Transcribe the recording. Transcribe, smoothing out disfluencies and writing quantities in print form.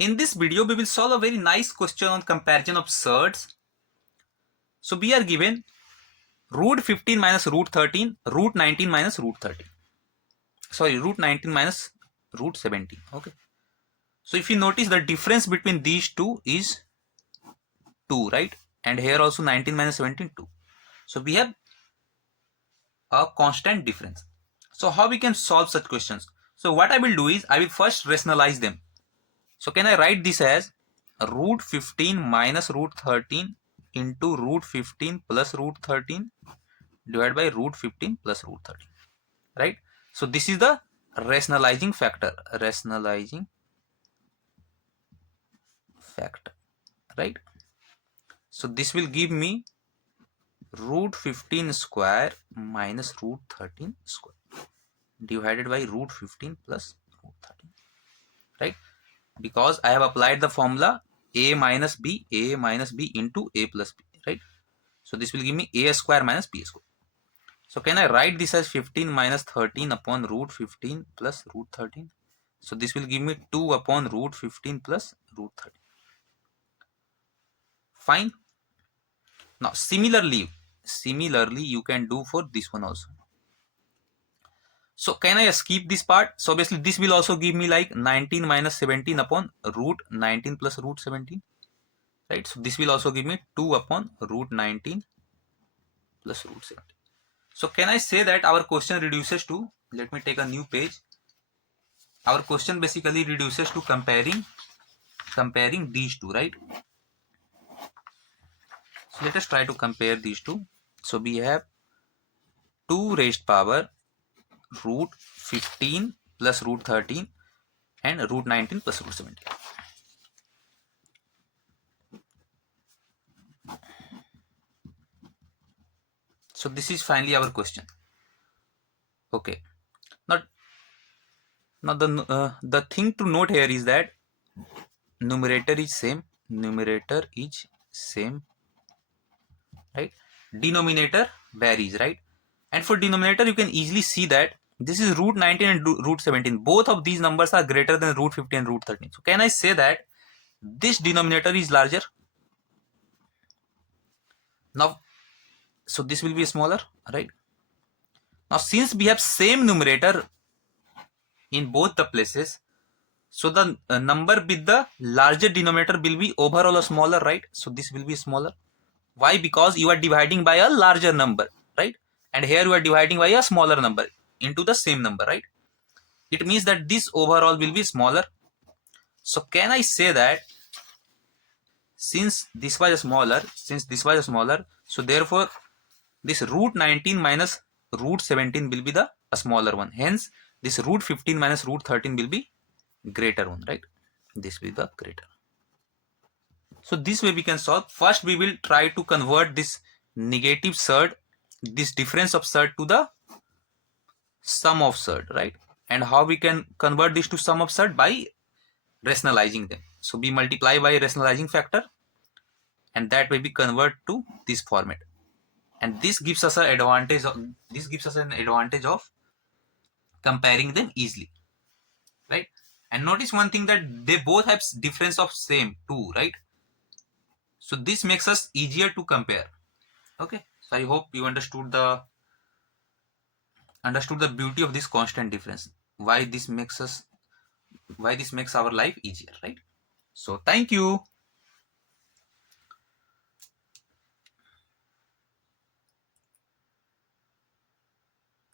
In this video, we will solve a very nice question on comparison of surds. So we are given root 15 minus root 13, root 19 minus root 13. Sorry, root 19 minus root 17. Okay. So if you notice, the difference between these two is 2, right? And here also 19 minus 17, 2. So we have a constant difference. So how we can solve such questions? So what I will do is, I will first rationalize them. So can I write this as root 15 minus root 13 into root 15 plus root 13 divided by root 15 plus root 13, right? So this is the rationalizing factor, right? So this will give me root 15 square minus root 13 square divided by root 15 plus root 13, right? Because I have applied the formula a minus b into a plus b, right? So this will give me a square minus b square. So can I write this as 15 minus 13 upon root 15 plus root 13? So this will give me 2 upon root 15 plus root 13. Fine. Now similarly you can do for this one also. So can I skip this part? So obviously this will also give me like 19 minus 17 upon root 19 plus root 17, right? So this will also give me 2 upon root 19 plus root 17. So can I say that our question reduces to, let me take a new page. Our question basically reduces to comparing these two, right? So let us try to compare these two. So we have 2 raised power root 15 plus root 13 and root 19 plus root 17. So this is finally our question. Okay. Now the thing to note here is that numerator is same, right? Denominator varies, right? And for denominator, you can easily see that this is root 19 and root 17. Both of these numbers are greater than root 15 and root 13. So can I say that this denominator is larger? Now, so this will be smaller, right? Now, since we have same numerator in both the places, so the number with the larger denominator will be overall smaller, right? So this will be smaller. Why? Because you are dividing by a larger number, right? And here you are dividing by a smaller number into the same number, right? It means that this overall will be smaller. So can I say that since this was smaller, so therefore this root 19 minus root 17 will be the smaller one. Hence, this root 15 minus root 13 will be greater one, right? This will be the greater. So this way we can solve. First, we will try to convert this negative surd, this difference of surd, to the sum of surd, right? And how we can convert this to sum of surd? By rationalizing them. So we multiply by rationalizing factor, and that way we convert to this format. And this gives us an advantage of comparing them easily, right? And notice one thing, that they both have difference of same 2, right? So this makes us easier to compare. Okay, so I hope you understood the beauty of this constant difference, why this makes our life easier, right? So thank you.